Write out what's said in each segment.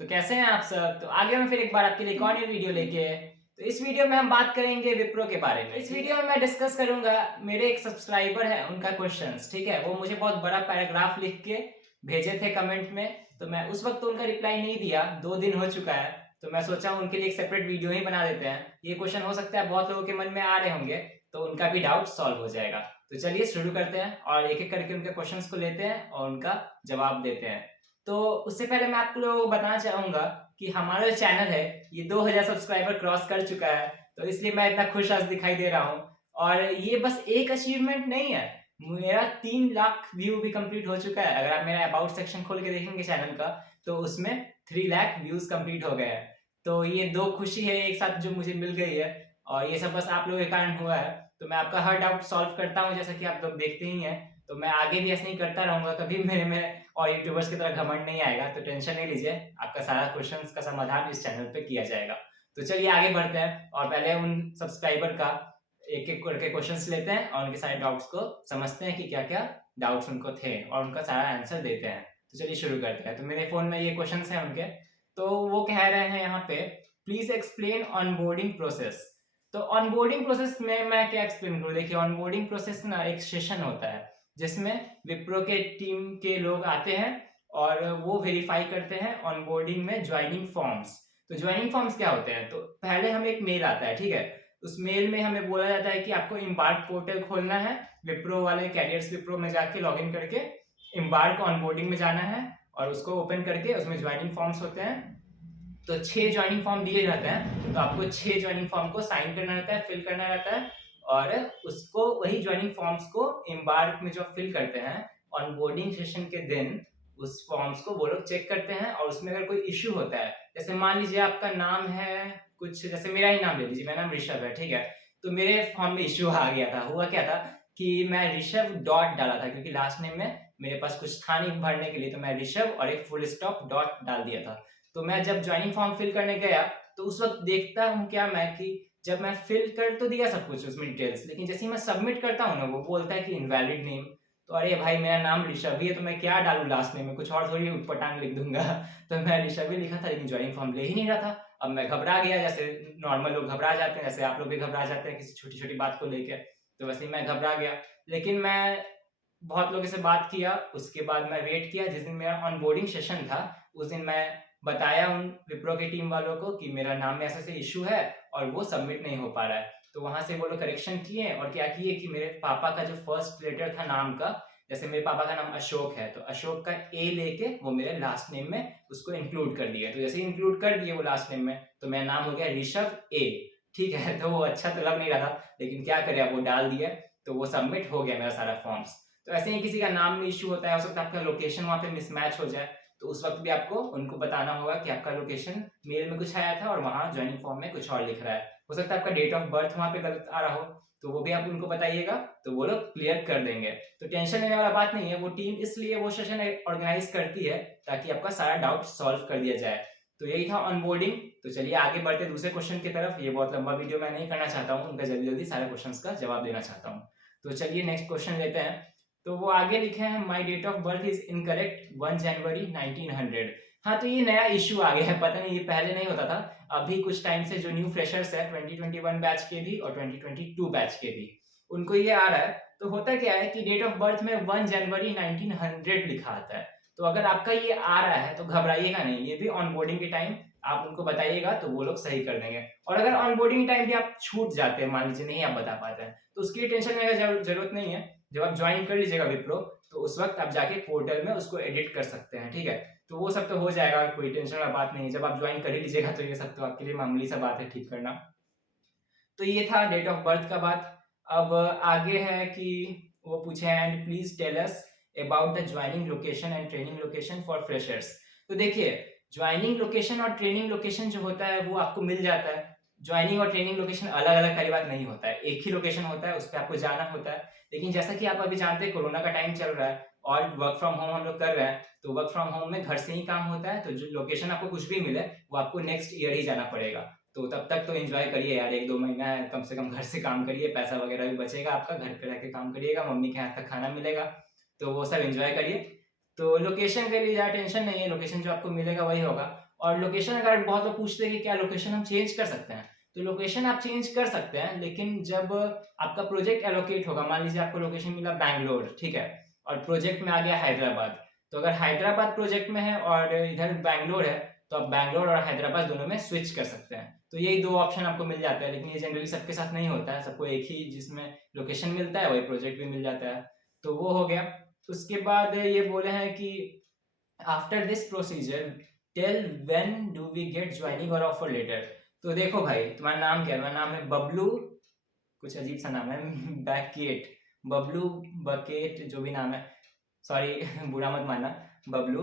तो कैसे हैं आप सब? तो आ गया मैं फिर एक बार आपके लिए एक और नई वीडियो लेके। तो इस वीडियो में हम बात करेंगे विप्रो के बारे में। इस वीडियो में मैं डिस्कस करूंगा मेरे एक सब्सक्राइबर है उनका क्वेश्चंस, ठीक है। वो मुझे बहुत बड़ा पैराग्राफ लिख के भेजे थे कमेंट में, तो मैं उस वक्त तो उनका रिप्लाई नहीं दिया, 2 दिन हो चुका है। तो मैं सोचा उनके लिए एक सेपरेट वीडियो ही बना देते हैं। ये क्वेश्चन हो सकता है बहुत लोगों के मन में आ रहे होंगे, तो उनका भी डाउट सॉल्व हो जाएगा। तो चलिए शुरू करते हैं और एक एक करके उनके क्वेश्चंस को लेते हैं और उनका जवाब देते हैं। तो उससे पहले मैं आप लोगों को बताना चाहूंगा कि हमारा जो चैनल है ये 2000 सब्सक्राइबर क्रॉस कर चुका है, तो इसलिए मैं इतना खुश आज दिखाई दे रहा हूँ। और ये बस एक अचीवमेंट नहीं है, मेरा 3 लाख व्यू भी कंप्लीट हो चुका है। अगर आप मेरा अबाउट सेक्शन खोल के देखेंगे चैनल का, तो उसमें 3 लाख व्यूज कंप्लीट हो गए हैं। तो ये दो खुशी है एक साथ जो मुझे मिल गई है, और ये सब बस आप लोगों के कारण हुआ है। तो मैं आपका हर डाउट सॉल्व करता हूँ, जैसा कि आप लोग देखते ही हैं। तो मैं आगे भी ऐसे ही करता रहूंगा, कभी मेरे में और यूट्यूबर्स की तरह घमंड नहीं आएगा। तो टेंशन नहीं लीजिए, आपका सारा क्वेश्चंस का समाधान इस चैनल पे किया जाएगा। तो चलिए आगे बढ़ते हैं और पहले उन सब्सक्राइबर का एक एक करके क्वेश्चंस लेते हैं और उनके सारे डाउट्स को समझते हैं कि क्या क्या डाउट्स उनको थे, और उनका सारा आंसर देते हैं। तो चलिए शुरू करते हैं। तो मेरे फोन में ये क्वेश्चंस हैं उनके। तो वो कह रहे हैं यहाँ पे, प्लीज एक्सप्लेन ऑनबोर्डिंग प्रोसेस। तो ऑनबोर्डिंग प्रोसेस में मैं क्या एक्सप्लेन करूँ? देखिए, ऑनबोर्डिंग प्रोसेस ना एक सेशन होता है जिसमें विप्रो के टीम के लोग आते हैं और वो वेरीफाई करते हैं ऑनबोर्डिंग में ज्वाइनिंग फॉर्म्स। तो ज्वाइनिंग फॉर्म्स क्या होते हैं? तो पहले हमें एक मेल आता है, ठीक है। उस मेल में हमें बोला जाता है कि आपको इम्बार्क पोर्टल खोलना है, विप्रो वाले कैरियर्स विप्रो में जाके लॉगिन करके इम्बार्क ऑनबोर्डिंग में जाना है, और उसको ओपन करके उसमें ज्वाइनिंग फॉर्म्स होते हैं। तो 6 ज्वाइनिंग फॉर्म दिए जाते हैं, तो आपको 6 ज्वाइनिंग फॉर्म को साइन करना रहता है, फिल करना रहता है, और उसको वही ज्वाइनिंग फॉर्म्स को एम्बार्क में जो फिल करते हैं ऑनबोर्डिंग सेशन के दिन, उस फॉर्म्स को वो लोग चेक करते हैं। और उसमें अगर कोई इश्यू होता है, जैसे मान लीजिए आपका नाम है कुछ, जैसे मेरा ही नाम ले लीजिए, मेरा नाम ऋषभ है, ठीक है। तो मेरे फॉर्म में इश्यू आ गया था। हुआ क्या था कि मैं ऋषभ डॉट डाला था, क्योंकि लास्ट नेम में मेरे पास कुछ था नहीं भरने के लिए, तो मैं ऋषभ और एक फुल स्टॉप डॉट डाल दिया था। तो मैं जब ज्वाइनिंग फॉर्म फिल करने गया, तो उस वक्त देखता हूँ क्या मैं कि जब मैं फिल कर तो दिया सब कुछ उसमें डिटेल्स, लेकिन जैसे ही मैं सबमिट करता हूँ ना, वो बोलता है कि इनवैलिड नेम। तो अरे भाई, मेरा नाम ऋषभ ही है, तो मैं क्या डालूं लास्ट नेम में? कुछ और थोड़ी उटपटांग लिख दूंगा। तो मैं ऋषभ ही लिखा था, लेकिन ज्वाइनिंग फॉर्म ले ही नहीं रहा था। अब मैं घबरा गया, जैसे नॉर्मल लोग घबरा जाते हैं, जैसे आप लोग भी घबरा जाते हैं किसी छोटी छोटी बात को लेकर। तो वैसे ही मैं घबरा गया। लेकिन मैं बहुत लोगों से बात किया, उसके बाद मैं वेट किया। जिस दिन मेरा ऑनबोर्डिंग सेशन था, उस दिन मैं बताया उन विप्रो की टीम वालों को कि मेरा नाम में ऐसा ऐसे इशू है और वो सबमिट नहीं हो पा रहा है। तो वहां से वो लोग करेक्शन किए, और क्या किए कि मेरे पापा का जो फर्स्ट लेटर था नाम का, जैसे मेरे पापा का नाम अशोक है, तो अशोक का ए लेके वो मेरे लास्ट नेम में उसको इंक्लूड कर दिया। तो जैसे ही इंक्लूड कर दिए वो लास्ट नेम में, तो मेरा नाम हो गया ऋषभ ए, ठीक है। तो वो अच्छा तो लग नहीं रहा था, लेकिन क्या करें, अब वो डाल दिया, तो वो सबमिट हो गया मेरा सारा फॉर्म्स। तो ऐसे ही किसी का नाम में इशू होता है, हो सकता है आपका लोकेशन वहां पे मिसमैच हो जाए, तो उस वक्त भी आपको उनको बताना होगा कि आपका लोकेशन मेल में कुछ आया था और वहां ज्वाइनिंग फॉर्म में कुछ और लिख रहा है। हो सकता है आपका डेट ऑफ बर्थ वहां पे गलत आ रहा हो, तो वो भी आप उनको बताइएगा, तो वो लोग क्लियर कर देंगे। तो टेंशन लेने वाला बात नहीं है, वो टीम इसलिए वो सेशन ऑर्गेनाइज करती है ताकि आपका सारा डाउट सॉल्व कर दिया जाए। तो यही था ऑनबोर्डिंग। तो चलिए आगे बढ़ते दूसरे क्वेश्चन की तरफ। ये बहुत लंबा वीडियो मैं नहीं करना चाहता हूँ, उनका जल्दी जल्दी सारे क्वेश्चंस का जवाब देना चाहता हूँ। तो चलिए नेक्स्ट क्वेश्चन लेते हैं। तो वो आगे लिखे हैं, my date of birth is incorrect 1 January 1900। हाँ, तो ये नया इश्यू आ गया है, पता नहीं ये पहले नहीं होता था। अभी कुछ टाइम से जो न्यू फ्रेशर्स है 2021 बैच के भी और 2022 बैच के भी, उनको ये आ रहा है। तो होता क्या है कि डेट ऑफ बर्थ में 1 जनवरी 1900 लिखा आता है। तो अगर आपका ये आ रहा है तो घबराइएगा नहीं, ये भी ऑनबोर्डिंग के टाइम आप उनको बताइएगा, तो वो लोग सही कर देंगे। और अगर ऑनबोर्डिंग टाइम भी आप छूट जाते हैं, मान लीजिए नहीं आप बता पाते हैं, तो उसके लिए टेंशन लेने की जरूरत नहीं है। जब आप ज्वाइन कर लीजिएगा विप्रो, तो उस वक्त आप जाके पोर्टल में उसको एडिट कर सकते हैं, ठीक है। तो वो सब तो हो जाएगा, कोई टेंशन वाली बात नहीं है। जब आप ज्वाइन कर ही लीजिएगा, तो ये सब तो आपके लिए मामूली सा बात है ठीक करना। तो ये था डेट ऑफ बर्थ का बात। अब आगे है कि वो पूछे, and please tell us about the joining location and training location for freshers. तो देखिए, ज्वाइनिंग लोकेशन और ट्रेनिंग लोकेशन जो होता है वो आपको मिल जाता है। ज्वाइनिंग और ट्रेनिंग लोकेशन अलग अलग पहली बात नहीं होता है, एक ही लोकेशन होता है, उस पर आपको जाना होता है। लेकिन जैसा कि आप अभी जानते हैं, कोरोना का टाइम चल रहा है और वर्क फ्रॉम होम हम लोग कर रहे हैं, तो वर्क फ्रॉम होम में घर से ही काम होता है। तो जो लोकेशन आपको कुछ भी मिले, वो आपको नेक्स्ट ईयर ही जाना पड़ेगा। तो तब तक तो एंजॉय करिए यार, 1-2 महीना है, कम से कम घर से काम करिए, पैसा वगैरह भी बचेगा आपका, घर पे रह के काम करिएगा, मम्मी के हाथ का खाना मिलेगा, तो वो सब एंजॉय करिए। तो लोकेशन के लिए ज़्यादा टेंशन नहीं है, लोकेशन जो आपको मिलेगा वही होगा। और लोकेशन अगर बहुत लोग पूछते हैं कि क्या लोकेशन हम चेंज कर सकते हैं, तो लोकेशन आप चेंज कर सकते हैं, लेकिन जब आपका प्रोजेक्ट एलोकेट होगा, मान लीजिए आपको लोकेशन मिला बैंगलोर, ठीक है, और प्रोजेक्ट में आ गया हैदराबाद, तो अगर हैदराबाद प्रोजेक्ट में है और इधर बैंगलोर है, तो आप बैंगलोर और हैदराबाद दोनों में स्विच कर सकते हैं। तो यही दो ऑप्शन आपको मिल जाता है, लेकिन ये जनरली सबके साथ नहीं होता है, सबको एक ही जिसमें लोकेशन मिलता है वही प्रोजेक्ट भी मिल जाता है। तो वो हो गया। उसके बाद ये बोले हैं कि after this procedure tell when do we get joining और ऑफर लेटर। तो देखो भाई, तुम्हारा नाम क्या है? तुम्हारा नाम है बबलू, कुछ अजीब सा नाम है बैकेट, बबलू बकेट, जो भी नाम है, सॉरी बुरा मत मानना, बबलू।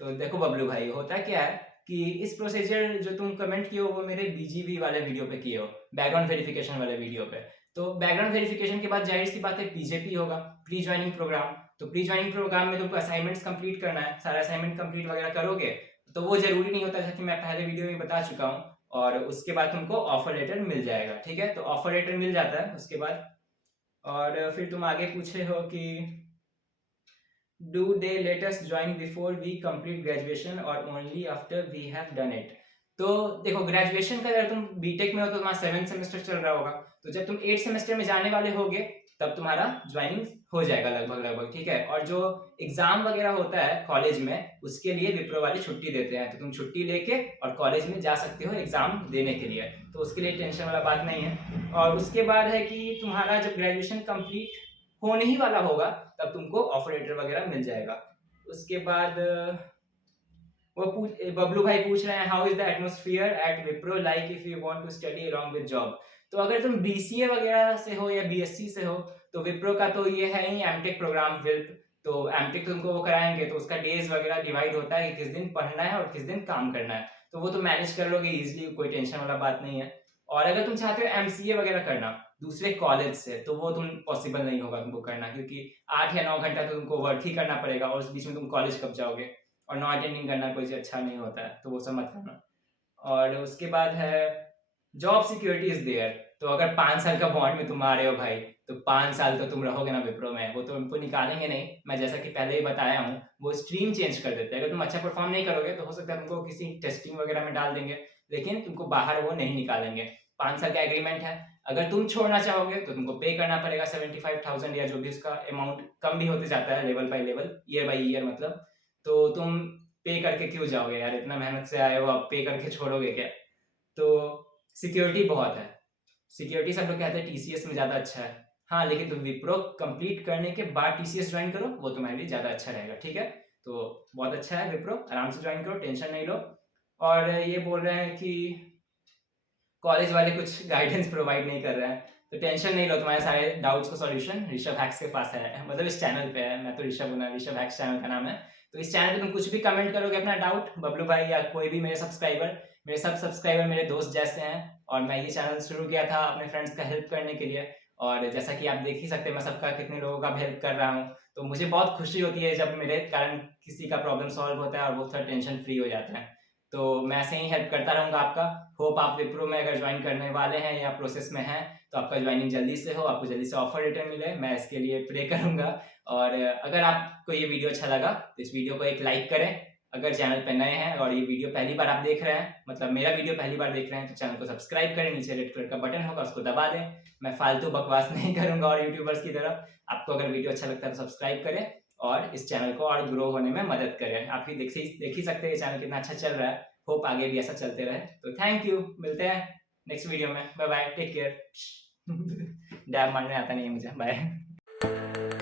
तो देखो बबलू भाई, होता क्या है कि इस प्रोसीजर जो तुम कमेंट किए हो वो मेरे बीजीवी वाले वीडियो पे किए हो, बैकग्राउंड वेरिफिकेशन वाले वीडियो पे। तो बैकग्राउंड वेरिफिकेशन के बाद जाहिर सी बात है पीजेपी होगा, प्री ज्वाइनिंग प्रोग्राम। तो प्री ज्वाइनिंग प्रोग्राम में तुमको असाइनमेंट्स कंप्लीट करना है, सारा असाइनमेंट कंप्लीट वगैरह करोगे तो वो जरूरी नहीं होता, जैसे कि मैं पहले वीडियो में बता चुका हूँ। और उसके बाद तुमको ऑफर लेटर मिल जाएगा, ठीक है। तो ऑफर लेटर मिल जाता है उसके बाद। और फिर तुम आगे पूछे हो कि do they let us join before we complete graduation और only after we have done it. तो देखो, ग्रेजुएशन का अगर तुम बीटेक में हो तो तुम्हारा 7th सेमेस्टर चल रहा होगा, तो जब तुम 8th सेमेस्टर में जाने वाले होगे तब तुम्हारा ज्वाइनिंग हो जाएगा लगभग लगभग, ठीक है। और जो एग्जाम वगैरह होता है कॉलेज में, उसके लिए विप्रो वाले छुट्टी देते हैं, तो तुम छुट्टी लेके और कॉलेज में जा सकते हो एग्जाम देने के लिए, तो उसके लिए टेंशन वाला बात नहीं है। और उसके बाद है कि तुम्हारा जब ग्रेजुएशन कंप्लीट होने ही वाला होगा तब तुमको ऑफर लेटर वगैरह मिल जाएगा। उसके बाद बबलू भाई पूछ रहे हैं how is the atmosphere at Wipro like if you want to study along with job. तो अगर तुम बीसीए वगैरह से हो या बीएससी से हो तो विप्रो का तो ये है ही एमटेक प्रोग्राम विल्प। तो एमटेक तुमको वो कराएंगे, तो उसका डेज वगैरह डिवाइड होता है कि किस दिन पढ़ना है और किस दिन काम करना है, तो वो तो मैनेज कर लोगे इजीली, कोई टेंशन वाला बात नहीं है। और अगर तुम चाहते हो एमसीए वगैरह करना दूसरे कॉलेज से, तो वो तुम पॉसिबल नहीं होगा तुमको करना, क्योंकि 8 या 9 घंटा तो तुमको वर्क ही करना पड़ेगा और उस बीच में तुम कॉलेज कब जाओगे, और नॉन अटेंडिंग करना कोई अच्छा नहीं होता है, तो वो सब मत करना। और उसके बाद है जॉब सिक्योरिटी इज देयर। तो अगर 5 साल का बॉन्ड में तुम आ रहे हो भाई, तो 5 साल तो तुम रहोगे ना विप्रो में, वो तो उनको निकालेंगे नहीं। मैं जैसा कि पहले ही बताया हूँ, वो स्ट्रीम चेंज कर देते हैं, अगर तुम अच्छा परफॉर्म नहीं करोगे तो हो सकता है तुमको किसी टेस्टिंग वगैरह में डाल देंगे, लेकिन तुमको बाहर वो नहीं निकालेंगे। 5 साल का एग्रीमेंट है। अगर तुम छोड़ना चाहोगे तो तुमको पे करना पड़ेगा 75,000 या जो भी उसका अमाउंट, कम भी होते जाता है level by level, year by year मतलब। तो तुम पे करके क्यों जाओगे यार, इतना मेहनत से आए हो, आप पे करके छोड़ोगे क्या? तो सिक्योरिटी बहुत है, सिक्योरिटी सब लोग कहते हैं टीसीएस में ज़्यादा अच्छा है। हाँ, लेकिन तुम विप्रो कंप्लीट करने के बाद टीसीएस ज्वाइन करो, वो तुम्हारे लिए ज़्यादा अच्छा रहेगा, ठीक है। तो बहुत अच्छा है विप्रो, आराम से ज्वाइन करो, टेंशन नहीं लो। और ये बोल रहे हैं कि कॉलेज वाले कुछ गाइडेंस प्रोवाइड नहीं कर रहे हैं, तो टेंशन नहीं लो, तुम्हारे सारे डाउट्स का सॉल्यूशन ऋषभ हैक्स के पास है, मतलब इस चैनल पे है। मैं तो ऋषभ हूँ ना, ऋषभ हैक्स चैनल का नाम है। तो इस चैनल पे तुम कुछ भी कमेंट करोगे अपना डाउट, बबलू भाई या कोई भी मेरे सब्सक्राइबर, मेरे सब सब्सक्राइबर मेरे दोस्त जैसे हैं, और मैं ये चैनल शुरू किया था अपने फ्रेंड्स का हेल्प करने के लिए। और जैसा कि आप देख ही सकते हैं मैं सबका कितने लोगों का हेल्प कर रहा हूँ, तो मुझे बहुत खुशी होती है जब मेरे कारण किसी का प्रॉब्लम सॉल्व होता है और वो थोड़ा टेंशन फ्री हो जाता है। तो मैं ऐसे ही हेल्प करता रहूँगा आपका। होप आप विप्रो में अगर ज्वाइन करने वाले हैं या प्रोसेस में हैं तो आपका ज्वाइनिंग जल्दी से हो, आपको जल्दी से ऑफर लेटर मिले, मैं इसके लिए प्रे करूँगा। और अगर आपको ये वीडियो अच्छा लगा तो इस वीडियो को एक लाइक करें। अगर चैनल पे नए हैं और ये वीडियो पहली बार आप देख रहे हैं, मतलब मेरा वीडियो पहली बार देख रहे हैं, तो चैनल को सब्सक्राइब करें, नीचे रेड कलर का बटन होगा उसको दबा दें। मैं फालतू बकवास नहीं करूँगा और यूट्यूबर्स की तरह। आपको अगर वीडियो अच्छा लगता है तो सब्सक्राइब करें और इस चैनल को और ग्रो होने में मदद करें। आप ही देख ही सकते हैं ये चैनल कितना अच्छा चल रहा है। होप आगे भी ऐसा चलते रहे। तो थैंक यू, मिलते हैं नेक्स्ट वीडियो में। Bye bye, take care. Dab मारने आता नहीं है मुझे, बाय।